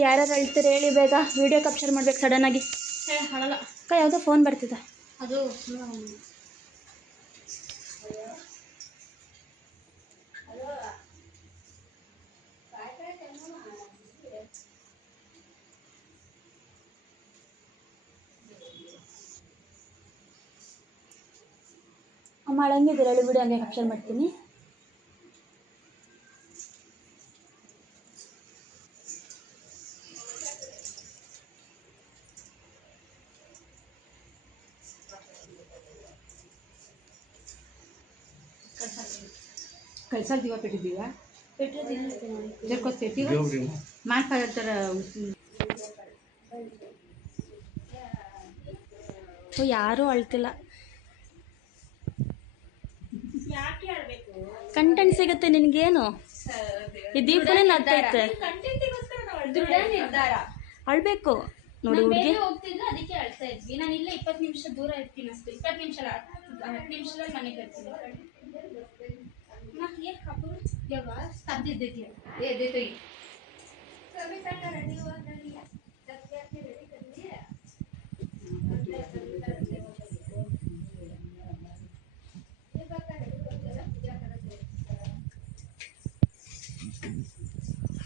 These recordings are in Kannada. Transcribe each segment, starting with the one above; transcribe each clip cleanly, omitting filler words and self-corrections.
ಯಾರ್ಯಾರು ಹೇಳ್ತೀರಿ ಹೇಳಿ ಬೇಗ, ವಿಡಿಯೋ ಕ್ಯಾಪ್ಚರ್ ಮಾಡ್ಬೇಕು ಸಡನ್ನಾಗಿ. ಹಾಳಲ್ಲ ಅಕ್ಕ ಯಾವುದೋ ಫೋನ್ ಬರ್ತಿದೆ. ಅದು ಅಮ್ಮ ಹಂಗಿದ್ದೀರ ಹೇಳಿ, ವಿಡಿಯೋ ಹಂಗೆ ಕ್ಯಾಪ್ಚರ್ ಮಾಡ್ತೀನಿ. ಕಲ್ಸಲ್ ದೀವ ಪೆಟ್ಟಿದ್ದೀವ ಜರ್ಕೋಸ್ತೀವ ಮಾಡ್ತಾರೆ. ಯಾರೂ ಅಳ್ತಿಲ್ಲ. ಕಂಟೆಂಟ್ ಸಿಗುತ್ತೆ ನಿನಗೇನು? ಈ ದೀಪನೇ ನಗ್ತೈತೆ. ಅಳ್ಬೇಕು ನೋಡಿ ಹುಡುಗಿ. ಹೋಗ್ತಿದ್ರೆ ಅದಕ್ಕೆ ಅಳ್ತಾ ಇದ್ವಿ. ನಾನು ಇಲ್ಲ 20 ನಿಮಿಷ ದೂರ ಇರ್ತೀನಿ ಅಷ್ಟೇ. 20 ನಿಮಿಷ 10 ನಿಮಿಷದಲ್ಲಿ ಮನೆಗೆ ಬರ್ತೀನಿ.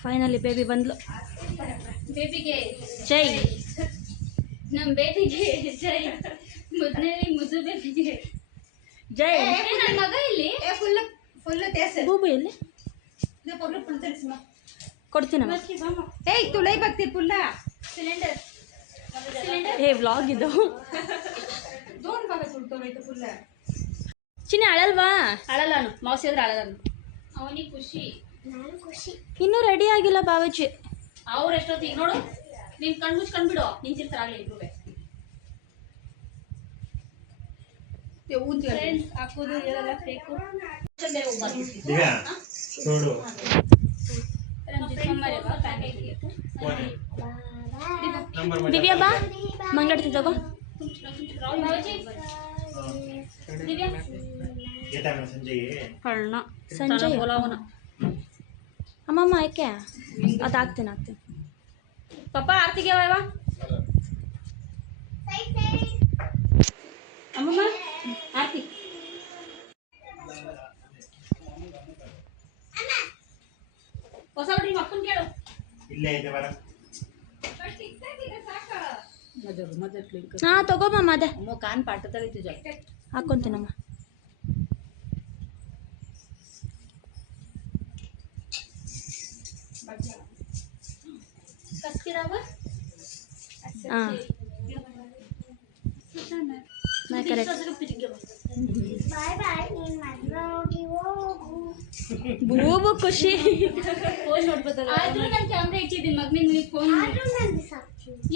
ಫೈನಲಿ ಬೇಬಿ ಬಂದ್ಲು. ಬೇಬಿಗೆ ಜೈ. ನಮ್ಮ ಬೇಬಿಗೆ ಜೈ. ಮುದ್ದು ಬೇಬಿಗೆ ಜೈ. ನನ್ನ ಮಗ ಇಲ್ಲಿ ಫುಲ್ ಬೂಬು ಎಲ್ಲಿ ಕೊಡ್ತೀನಮ್ಮ. ಏಯ್ ತುಳೈ ಬರ್ತೀರಿ ಫುಲ್ಲ ಸಿಲಿಂಡರ್ ಏ ವ್ಲಾಗ್ ಇದು. ದೋನ್ ಭಾಗ ತುಳ್ತೋಯ್ತು ಫುಲ್ಲ. ಚಿನ್ನಿ ಅಳಲ್ವಾ? ಅಳಲ್ಲ ಅವನು, ಮೌಸಿ ಆದ್ರೆ ಅಳಲ್ಲ ಅವನಿಗೆ ಖುಷಿ. ಇನ್ನೂ ರೆಡಿ ಆಗಿಲ್ಲ ಬಾವಜಿ. ಅವ್ರು ಎಷ್ಟೊತ್ತಿಗೆ ನೋಡು, ನೀನ್ ಕಣ್ ಮುಚ್ಕೊಂಡ್ಬಿಡು, ನಿಂತಿರ್ತಾರಾಗ್ಲಿ ಇಬ್ರು. ಹಾಕೋದು ಇರಲ್ಲ ಬೇಕು. ದಿವ್ಯಾ ಬಾ, ಮಂಗಳಾರತಿ ತಗೋ. ಕಳ್ಳ ಸಂಜೆ ಅಮ್ಮಮ್ಮ ಯಾಕೆ ಅದು ಹಾಕ್ತೀನಿ. ಪಾಪ ಆರ್ತಿಗೆ ಅವ ಅಮ್ಮಮ್ಮ ಆರ್ತಿ ಹೊಸ ಬಡ್ಡಿ ಮಕ್ಕನ್ ಕೇಳು. ಹಾಂ ತಗೋಬಮ್ಮ. ಅದೇ ಕಾನ್ ಪಾಠ ತಗೋತೀವಿ ಹಾಕ್ಕೊಂತೀನಮ್ಮ. ಹಾಂ ಬೂಬು ಖುಷಿ. ಆದ್ರೂ ನಾನು ಕ್ಯಾಮ್ರಾ ಇಟ್ಟಿದ್ದೀನಿ ಮಗನಿಗೆ ಫೋನ್.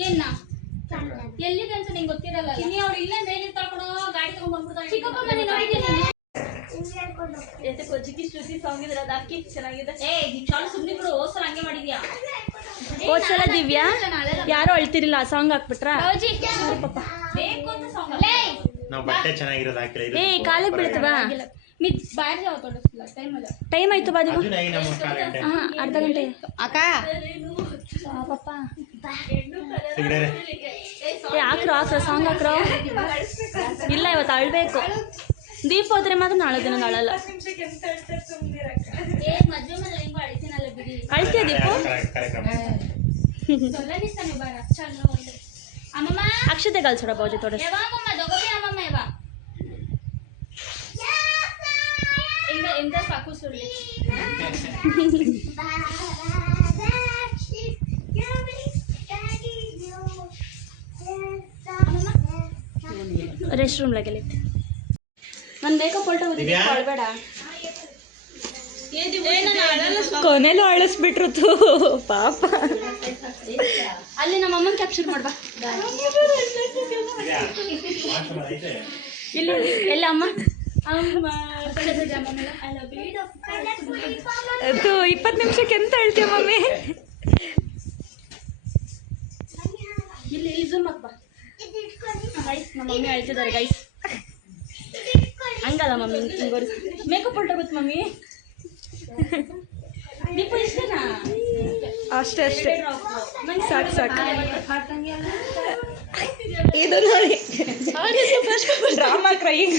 ಏನ ಎಲ್ಲಿದೆ ಅಂತ ನಿಂಗೆ ಗೊತ್ತಿರಲ್ಲ. ಅವ್ರು ಇಲ್ಲೇ ಮೇಲೆ ತಗೊಂಡು ಗಾಡಿ ತಗೊಂಡ್ ಬಂದ್ಬಿಡ್ತಾರೆ. ಚಿಕ್ಕಪ್ಪ ಮನೆ ನೋಡಿದ್ದೀನಿ. ಜಿಕ್ಕಿ ಶ್ರುತಿ ಸಾಂಗ್ ಇದ್ರೆ ಅದು ಹಾಕಿ ಚೆನ್ನಾಗಿದೆ. ಚಾಲು ಸುಮ್ಮನೆ ಬಿಡು, ಹೋದ್ಸಲ ಹಂಗೆ ಮಾಡಿದ್ಯಾ. ಹೋದ್ಸಲ ದಿವ್ಯಾ ಯಾರು ಅಳ್ತಿರಿಲ್ಲ ಆ ಸಾಂಗ್ ಹಾಕ್ಬಿಟ್ರಾ? ಬೇಕು ಅಂತ ಸಾಂಗ್ ನಾವು ಬಟ್ಟೆ ಚೆನ್ನಾಗಿರೋದು ಹಾಕಿಲ್ಲ. ಏ ಕಾಲಿಗೆ ಬೀಳ್ತವಾ? ಬಾಯ್ ಜಾವ ತೊಡಸ್ಲ ಟೈಮ್ ಆಯ್ತು ಬಾ ದಿವ್ಯಾ. ಹಾಂ ಅರ್ಧ ಗಂಟೆ ಅಕ್ಕ ಪಾಪ. ಹಾಕ್ರೋ ಸಾಂಗ್ ಹಾಕ್ರೋ. ಇಲ್ಲ ಇವತ್ತು ಅಳ್ಬೇಕು. ದೀಪ ಹೋದ್ರೆ ಮಾತ್ರ ನಾಳೆ ದಿನ ಅಳಲ್ಲ. ಅಳ್ತೀಯ ದೀಪು? ಅಕ್ಷತೆ ಕಲ್ಸೋಡ ಬಾಜು ತೋಡ. ರೆಸ್ಟ್ ರೂಮ್ ಲಗಲಿ ನನ್ನ ಮೇಕಪ್ ಹೊರಟೋಗ್ಬೇಡ. ಕೊನೆಲೂ ಅಳಿಸ್ಬಿಟ್ರು ಪಾಪ. ಅಲ್ಲಿ ನಮ್ಮ ಅಮ್ಮನ ಕ್ಯಾಪ್ಚರ್ ಮಾಡ್ಬಾ. ಇಲ್ಲಿ ಎಲ್ಲ ಅಮ್ಮ ಅದು 20 ನಿಮಿಷಕ್ಕೆ ಎಂತ ಹೇಳ್ತೀಯ ಮಮ್ಮಿ? ಇಲ್ಲಿ ಝೂಮ್ ಹಾಕ್ಬಾ. ಗೈಸ್ ನಮ್ಮ ಮಮ್ಮಿ ಹೇಳ್ತಿದ್ದಾರೆ ಗೈಸ್. ಹಂಗಲ್ಲ ಮಮ್ಮಿ, ಹಿಂಗೆ ಮೇಕಪ್ ಹೊರಟೋಗುತ್ತೆ ಮಮ್ಮಿ. ದೀಪ ಇಷ್ಟನಾ? ಅಷ್ಟೇ ಸಾಕು ಇದು ನೋಡಿ ಡ್ರಾಮಾ ಕ್ರೈಯಿಂಗ್.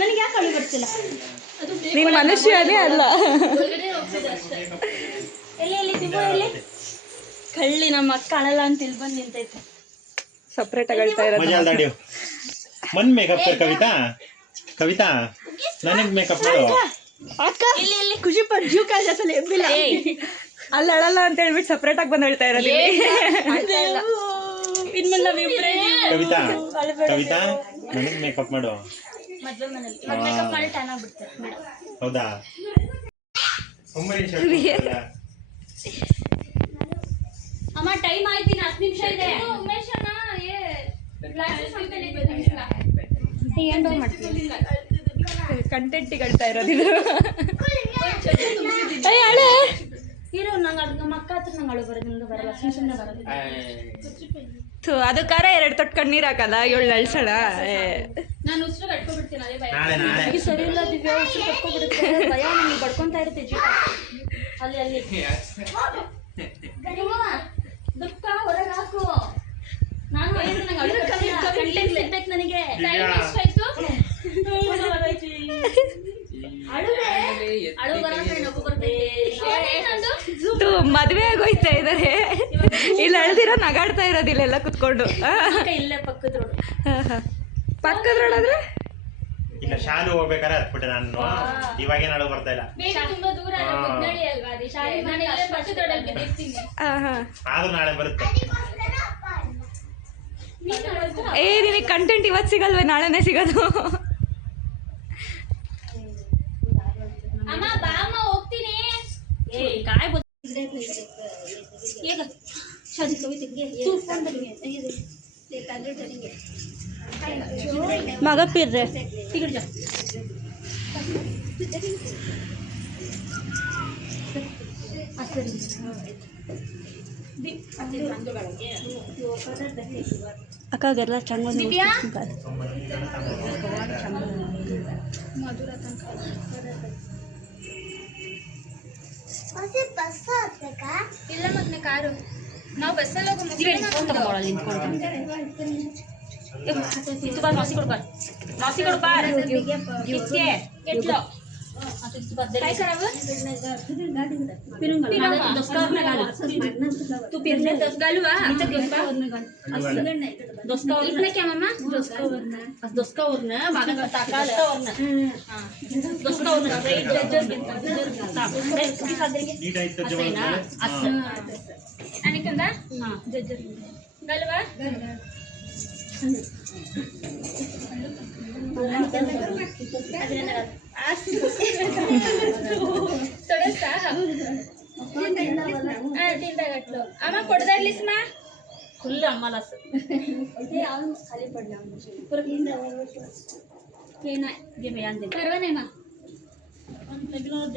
ನನಗೆ ಯಾಕೆ ಅಳು ಬರ್ತಿಲ್ಲ? ಅದು ನೀನು ಮನುಷ್ಯನೇ ಅಲ್ಲ. ಒಳಗಡೆ ಹೋಗ್ತಿದೆ ಅಷ್ಟೇ. ಎಲ್ಲಿ ದಿವ್ಯ ಎಲ್ಲಿ? ಕಳ್ಳಿ ನಮ್ಮ ಅಕ್ಕ ಅಳಲ್ಲ ಅಂತ ಇಲ್ಲಿ ಬಂದು ನಿಂತೈತೆ. ಸಪ್ರೇಟ್ ಆಗಿ ಹೇಳ್ತಾ मजा ಇರೋದು. दाडियो मन मेकअप कर कविता ನನಗೆ ಮೇಕಪ್ ಮಾಡು. ಅಕ್ಕ ಖುಷಿ ಪಟ್ಟು ಜೀವ ಕಾಲ ಜಾಸ್ತಿ ಎಬ್ಬಿಲ್ಲ. ಅಲ್ಲಿ ಅಳಲ್ಲ ಅಂತ ಹೇಳ್ಬಿಟ್ಟು ಸಪ್ರೇಟ್ ಆಗಿ ಬಂದು ಹೇಳ್ತಾ ಇರೋದು. ಇನ್ಮೇಲೆ ನಾವಿಬ್ರೇ ಕವಿತಾ ನನಗೆ ಮೇಕಪ್ ಮಾಡು. ಮದ್ವೆ ಮನೇಲಿ ಮೇಕಪ್ ಮಾಡಿ ಟ್ಯಾನ್ ಆಗ್ಬಿಡ್ತಾರೆ ಮೇಡಮ್. ಹೌದಾ? ಅಮ್ಮ ಟೈಮ್ ಆಯ್ತು, ಇನ್ನು 10 ನಿಮಿಷ ಇದೆ. ಉಮೇಶ್ ಅಣ್ಣ ಕ್ಲಾಸಸ್ ಹೋಗ್ತಾ ಇದ್ದೀನಿ. ಏನು ಮಾಡ್ತೀವಿ? ಕಂಟೆಂಟಿಗೆ ಹೇಳ್ತಾ ಇರೋದು ಇದು. ಹೀರೋ ನಂಗೆ ಅದು ನಮ್ಮ ಅಕ್ಕ ಹತ್ರ ನಂಗೆ ಅಳು ಬರೋದು, ನಿಮ್ಗೆ ಬರಲ್ಲ. ಸುಮ್ಮನೆ ಬರೋದು. ಅದಕ್ಕಾರ 2 ತೊಟ್ಟು ಕಣ್ಣೀರು ಹಾಕಲ್ಲ, 7 ಅಳ್ಸೋಣ. ನಾನು ಉಸಿರು ಕಟ್ಕೊಬಿಡ್ತೀನಿ, ಅದೇ ಭಯ. ನಾಳೆ ಈ ಸರಿ ಇಲ್ಲ ದಿವ್ಯಾ, ಉಸಿರು ಕಟ್ಕೊಬಿಡುತ್ತೆ. ಭಯ ನನಗೆ ಬಡ್ಕೊಂತಾ ಇರುತ್ತೆ ಜೀವ. ಅಲ್ಲಿ ದುಃಖ ಹೊರಗೆ ಹಾಕು. ನಾನು ನಂಗೆ ಅಳು ಕಂಟೆಂಟ್ ಸಿಗ್ಬೇಕು ನನಗೆ. ಟೈಮ್ ಎಷ್ಟಾಯ್ತು? ಅಳು ಬರೋಣ ತು ಮದುವೆ ಆಗೋಯ್ತಾ ಇದಾರೆ, ಇಲ್ಲಿ ಅಳ್ದಿರೋ ನಗಾಡ್ತಾ ಇರೋದು ಇಲ್ಲೆಲ್ಲ ಕುತ್ಕೊಂಡು. ಇಲ್ಲೇ ಪಕ್ಕದ ರೋಡ್. ಪಕ್ಕದ್ರೊಳಾದ್ರೆ ಇಲ್ಲ ಶಾಲೆ ಹೋಗ್ಬೇಕಾದ್ರೆ ಹತ್ಬಿಟ್ಟೆ ನಾನು. ಇವಾಗೇನು ಅಳು ಬರ್ತಾ ಇಲ್ಲ. ಬೇಗ ತುಂಬಾ ದೂರ ಮುದ್ನಳ್ಳಿ ಅಲ್ವಾ, ಅದಕ್ಕೆ ನಾನು ಇಲ್ಲೇ ಪಕ್ಕದ ರೋಡಲ್ಲಿ ಬಿದ್ದಿರ್ತೀನಿ. ಆದ್ರೂ ನಾಳೆ ಬರುತ್ತೆ. ನಿನಗೆ ಕಂಟೆಂಟ್ ಇವತ್ತು ಸಿಗಲ್ವೇ, ನಾಳೆನೇ ಸಿಗೋದು. ಅಮ್ಮ ಬಾ ಅಮ್ಮ, ಹೋಗ್ತೀನಿ. काय बोल ये ग शादी कविते तू फोन करेंगे ये काले करेंगे मग फिर रे तिकड़ जा ಅಕ್ಕಗೆಲ್ಲ ಚಂದ ದಿವ್ಯಾ ಇಲ್ಲ ಮಗನೇ ಕಾರು. ನಾವು ಬಸ್ಸಲ್ಲಿ ಹೋಗೋ काय करावं? तू फिरले घालवा इकडे क्या मामा दोस्कावरनं मागं टाकावरनं ನೀಟಾಯ್ತು असं आहे ना असं आणि कंदा हां घालवा थोडंसा तीनदा घातलं. आम्हा कोडदा इडलीस मा फुल आम्हाला असं हे आऊन खाली पडला हे नाही घे मी आणते परवा नाही मा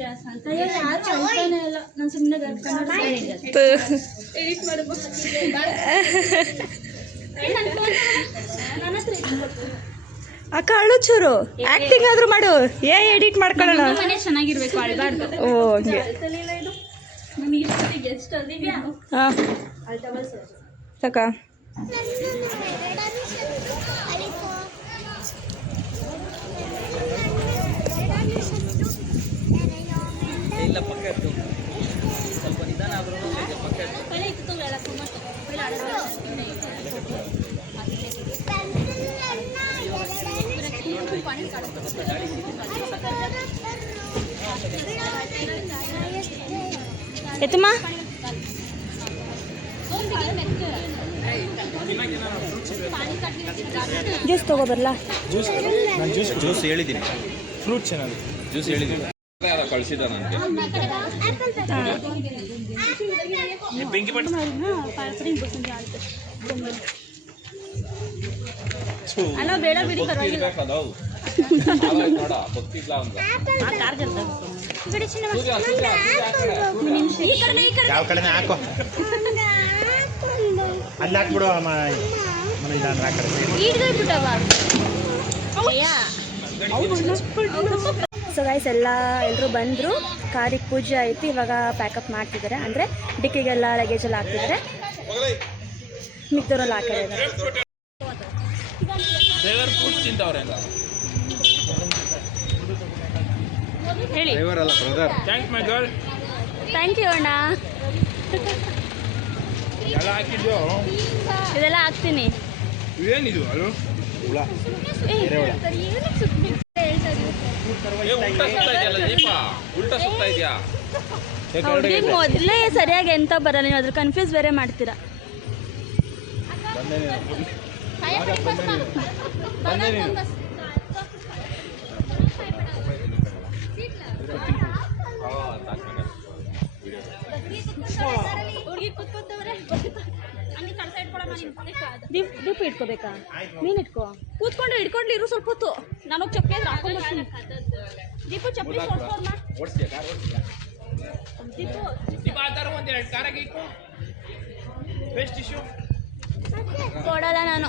ಯಾರು ಅಳ್ತಾನೆ ಇಲ್ಲ. ನಾನು ಸುಮ್ಮನೆ ಎಡಿಟ್ ಮಾಡ್ಬೋದು. ನನ್ನ ಹತ್ರ ಅಕ್ಕ ಅಳು ಚೂರು ಆಕ್ಟಿಂಗ್ ಆದ್ರೂ ಮಾಡು, ಎಡಿಟ್ ಮಾಡ್ಕೊಳ್ಳೋಣ. ಮನೆ ಚೆನ್ನಾಗಿರ್ಬೇಕು, ಅಳ್ಬಾರ್ದು. ಓ ಹಂಗೆ ನಮಗೆ ಇಷ್ಟೊತ್ತಿಗೆ ಗೆಸ್ಟ್ ಅದಿವ್ಯಾ ಹಾಂ ಸಾಕ. ಇಲ್ಲ ಪಕ್ಕ ಇತ್ತು, ಸ್ವಲ್ಪ ನಿಧಾನ ಆದ್ರೂ ಪಕ್ಕ ಇತ್ತು. पहिले इथं तो वेळा समोर पहिला आडा पाणी येते मा ಜ್ಯೂಸ್ ತಗೋಬರ್ಲಾ? ಜ್ಯೂಸ್ ಹೇಳಿದ್ದೀನಿ, ಫ್ರೂಟ್ ಚೆನ್ನಾಗಿ ಜ್ಯೂಸ್ ಹೇಳಿದ್ದೀನಿ. ಕಳಿಸಿದ ನನಗೆ ಬೆಂಕಿ ಪಟ್ಟ ಅಲ್ಲ ಬೇಡ ಬಿಡಿ ಪರವಾಗಿಲ್ಲ. ನೋಡ ಗೊತ್ತಿಲ್ಲ ಅಂತ ಯಾವ ಕಡೆ ಹಾಕೋ, ಅಲ್ಲಿ ಹಾಕ್ಬಿಡು ಅಮ್ಮ. ಮನೇಲಿ ನಾನು ಆ ಕಡೆ ಈಡ್ಬಿಟ್ಟವ ಸೊ ಗೈಸ್ ಎಲ್ಲರೂ ಬಂದರು, ಕಾರಿಗೆ ಪೂಜೆ ಆಯಿತು. ಇವಾಗ ಪ್ಯಾಕಪ್ ಮಾಡ್ತಿದ್ದಾರೆ, ಅಂದರೆ ಡಿಕ್ಕಿಗೆಲ್ಲ ಲಗೇಜೆಲ್ಲ ಹಾಕ್ತಿದ್ದಾರೆ. ಮಿಕ್ದವರೆಲ್ಲ ಆ ಕಡೆ ಇದ್ದಾರೆ. ಹೇಳಿ. ಥ್ಯಾಂಕ್ ಯು ಅಣ್ಣ. ಇದೆಲ್ಲ ಹಾಕ್ತೀನಿ. ಏನಿದು ಅದು ಹುಳ ಉಲ್ಟಾ ಸುತ್ತಾ ಇದೆಯಾ? ಅವ್ರಿಗೆ ಮೊದಲೇ ಸರಿಯಾಗಿ ಎಂತ ಬರಲ್ಲ, ನೀವು ಅದ್ರ ಕನ್ಫ್ಯೂಸ್ ಬೇರೆ ಮಾಡ್ತೀರಾ. ದೀಪ ಇಟ್ಕೋಬೇಕಾ? ನೀನ್ ಇಟ್ಕೋ. ಕೂತ್ಕೊಂಡು ಹಿಡ್ಕೊಂಡು ಇರು ಸ್ವಲ್ಪ ಹೊತ್ತು. ನಾನು ಚಪ್ಪಲಿ ಹಾಕೊಂಡ್ಬರ್ತೀನಿ. ದೀಪು ಚಪ್ಪಲಿ ಕೊಡಲ್ಲ ನಾನು.